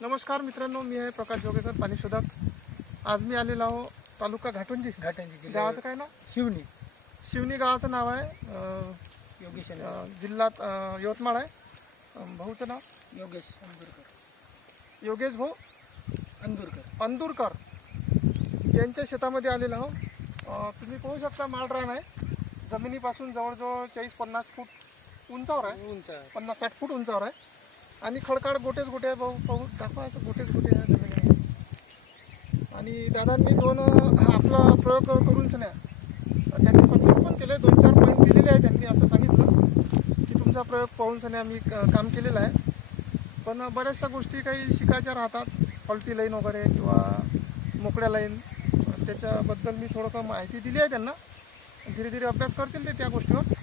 नमस्कार मित्रांनो मी आहे प्रकाश जोगेकर पाणी शोधक. आज मी आलेलो आहो तालुका घाटुंजी. घाटांची गावाचं काय ना शिवनी. शिवनी गावाचं नाव आहे. अं, योगेश अं, जिल्ह्यात अं, यवतमाळ आहे. अं, भाऊचं नाव? योगेश अंदुरकर योगेश भाऊ अंदुरकर. अंदुरकर. यांच्या शेतामध्ये आलेलो आहो. अं, तुम्ही पाहू शकता माळरान आहे. जमिनीपासून जवळजवळ चाळीस पन्नास फूट उंचावर आहे. उंच आहे पन्नास साठ फूट उंचावर आहे. आणि खडकाळ गोटेच गोटे आहे भाऊ. पाहू दाखवायचं गोटेच गोटे आहे आणि दादांनी दोन आपला प्रयोग करून सन्या त्यांनी सक्सेस पण केले दोन चार पॉईंट दिलेले आहे त्यांनी असं सांगितलं की तुमचा प्रयोग पाहून सन्या मी काम केलेलं आहे. पण बऱ्याचशा गोष्टी काही शिकायच्या राहतात. फॉल्टी लाईन वगैरे किंवा मोकळ्या लाईन त्याच्याबद्दल मी थोडंसं माहिती दिली आहे त्यांना. धीरे धीरे अभ्यास करतील ते त्या गोष्टीवर.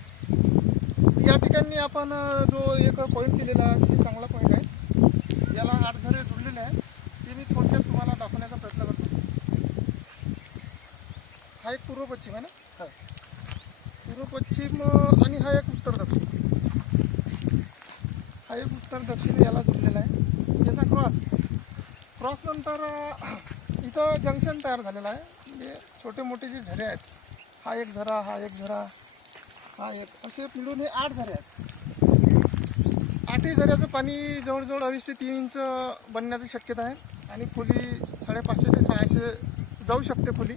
या ठिकाणी आपण जो एक पॉईंट दिलेला आहे चांगला पॉईंट आहे याला आठ झरे जुळलेले आहे ते मी थोडक्यात तुम्हाला दाखवण्याचा प्रयत्न करतो. हा एक पूर्व पश्चिम आहे ना? हा. पूर्व पश्चिम आणि हा एक उत्तर दक्षिण. हा एक उत्तर दक्षिण याला जुळलेला आहे. याचा क्रॉस क्रॉस नंतर इथं जंक्शन तयार झालेलं आहे. म्हणजे छोटे मोठे जे झरे आहेत हा एक झरा हा एक झरा. हा एक. असे मिळून हे आठ झरे आहेत. आठही झऱ्याचं पाणी जवळजवळ अडीच ते तीन इंच बनण्याची शक्यता आहे. आणि खोली साडेपाचशे ते सहाशे जाऊ शकते खोली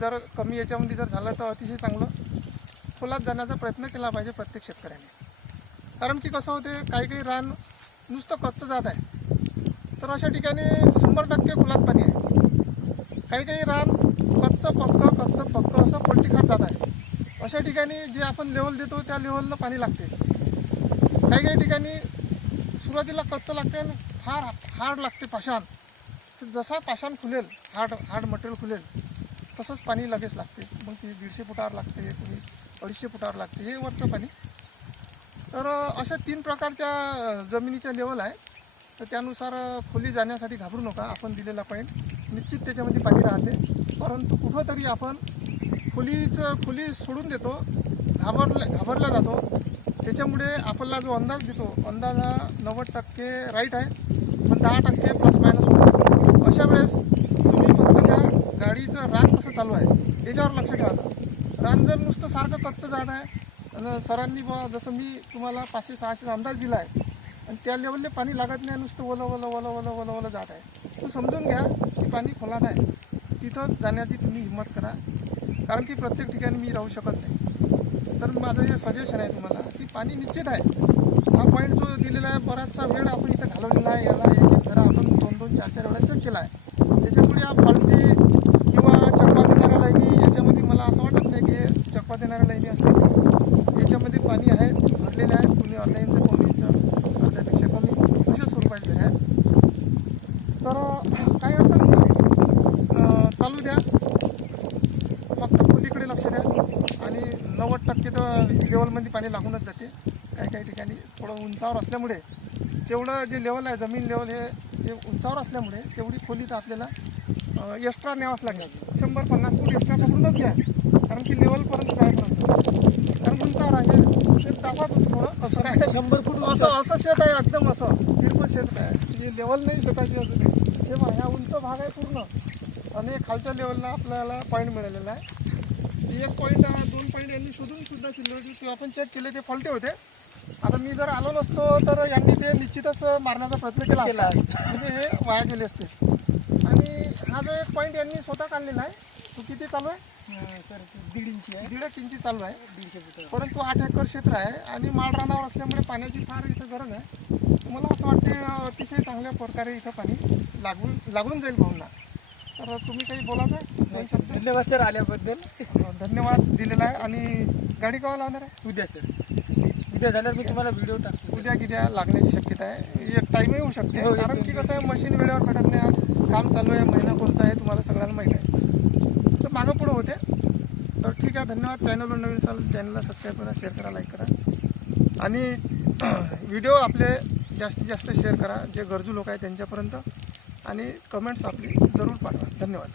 जर कमी याच्यामध्ये जर झालं तर अतिशय चांगलं. खोलात जाण्याचा प्रयत्न केला पाहिजे प्रत्येक शेतकऱ्याने. कारण की कसं होते काही काही रान नुसतं कच्चं जात आहे. तर अशा ठिकाणी शंभर टक्के खोलात पाणी आहे. काही काही रान कच्चं पक्क कच्चं पक्क असं पोल्टी खात जात आहे अशा ठिकाणी जे आपण लेवल देतो त्या लेवलला पाणी लागते. काही काही ठिकाणी सुरुवातीला कच्चं लागते आणि फार हार्ड लागते पाषाण. तर जसा पाषाण खुलेल हार्ड हार्ड मटेरियल खुलेल तसंच पाणी लगेच लागते. मग ती दीडशे फुटावर लागते कोणी अडीचशे फुटावर लागते हे वरचं पाणी. तर अशा तीन प्रकारच्या जमिनीच्या लेवल आहे. तर त्यानुसार खोली जाण्यासाठी घाबरू नका. आपण दिलेला पॉईंट निश्चित त्याच्यामध्ये पाणी राहते. परंतु कुठंतरी आपण खुलीचं खुली सोडून देतो घाबरल्या घाबरला जातो. त्याच्यामुळे आपल्याला जो अंदाज देतो अंदाज हा नव्वद टक्के राईट आहे पण दहा टक्के प्लस मायनस होतो अशा वेळेस तुम्ही फक्त त्या गाडीचं रान कसं चालू आहे याच्यावर लक्ष ठेवायचं रान जर नुसतं सारखं कच्चं जात आहे आणि सरांनी बा जसं मी तुम्हाला पाचशे सहाशेचा अंदाज दिला आहे आणि त्या लेवलने पाणी लागत नाही नुसतं ओलं ओलं ओलं ओलं ओलं ओलं जात आहे. तो समजून घ्या की पाणी खोलात आहे. तिथं जाण्याची तुम्ही हिंमत करा. कारण की प्रत्येक ठिकाणी मी राहू शकत नाही. तर माझं हे सजेशन आहे तुम्हाला की पाणी निश्चित आहे. हा पॉईंट जो दिलेला आहे बराचसा वेळ आपण इथं घालवलेला आहे. याला एक जरा आपण दोन दोन चार चार वेळा चेक केला आहे. त्याच्यामुळे हा फॉल्टी किंवा चकवा देणाऱ्या लाईनी याच्यामध्ये मला असं वाटत नाही की हे चकवा देणाऱ्या लाईनी असतील याच्यामध्ये पाणी आहेत भरलेले आहेत कुणी ऑनलाईनचं कोणीचं अर्ध्यापेक्षा कमी अशा स्वरूपाचे झरे आहेत तर अं, काय अडचण नाही. अं, चालू द्या फक्त खोलीकडे लक्ष द्या आणि नव्वद टक्के तर लेवलमध्ये पाणी लागूनच जाते. काही काही ठिकाणी थोडं उंचावर असल्यामुळे तेवढं जे लेवल आहे जमीन लेवल हे जे उंचावर असल्यामुळे तेवढी खोली तर आपल्याला एक्स्ट्रा न्यावंच लागेल. शंभर पन्नास फूट एक्स्ट्रा पकडूनच घ्या. कारण की लेवलपर्यंत जायपर्यंत कारण उंचावर आहे. ते दाखवा तुम्ही थोडं. असं काय? शंभर फूट. असं असं शेत आहे एकदम असं. तिरपं शेत आहे. जे लेवल नाही शेताची अजून. हे पहा, ह्या उंच भाग आहे पूर्ण. आणि खालच्या लेवलला आपल्याला पॉईंट मिळालेला आहे. एक पॉईंट दोन पॉईंट यांनी शोधून सुद्धा शिल्लक ते आपण चेक केले ते फॉल्टी होते. आता मी जर आलो नसतो तर यांनी ते निश्चितच मारण्याचा प्रयत्न केला केला. म्हणजे हे वाया गेले असते. आणि हा जो एक पॉईंट यांनी स्वतः काढलेला आहे तो किती चालू आहे? सर दीड इंची आहे. दीड एक इंची चालू आहे. दीडशे फूट परंतु आठ एकर क्षेत्र आहे आणि माळ रानावर असल्यामुळे पाण्याची फार इथं गरज आहे. मला असं वाटते अतिशय चांगल्या प्रकारे इथं पाणी लागून लागून जाईल भाऊंना. तर तुम्ही काही बोलायचं आहे? दोन धन्यवाद सर आल्याबद्दल. अं, धन्यवाद दिलेला आहे. आणि गाडी केव्हा लावणार आहे? उद्या सर. उद्या झाल्यावर मी तुम्हाला व्हिडिओ टाकतो उद्या किद्या लागण्याची शक्यता आहे. एक टाईमही होऊ शकते. हो, एक कारण दोन की कसं आहे मशीन वेळेवर भेटत नाही. आज काम चालू आहे महिना कोणचा आहे तुम्हाला सगळ्यांना माहीत आहे. तर मागं पुढं होते. तर ठीक आहे धन्यवाद. चॅनलवर नवीन असाल चॅनलला सबस्क्राईब करा शेअर करा लाईक करा. आणि व्हिडिओ आपले जास्तीत जास्त शेअर करा. जे गरजू लोक आहेत त्यांच्यापर्यंत आणि कमेंट्स आपली जरूर पाठवा. धन्यवाद.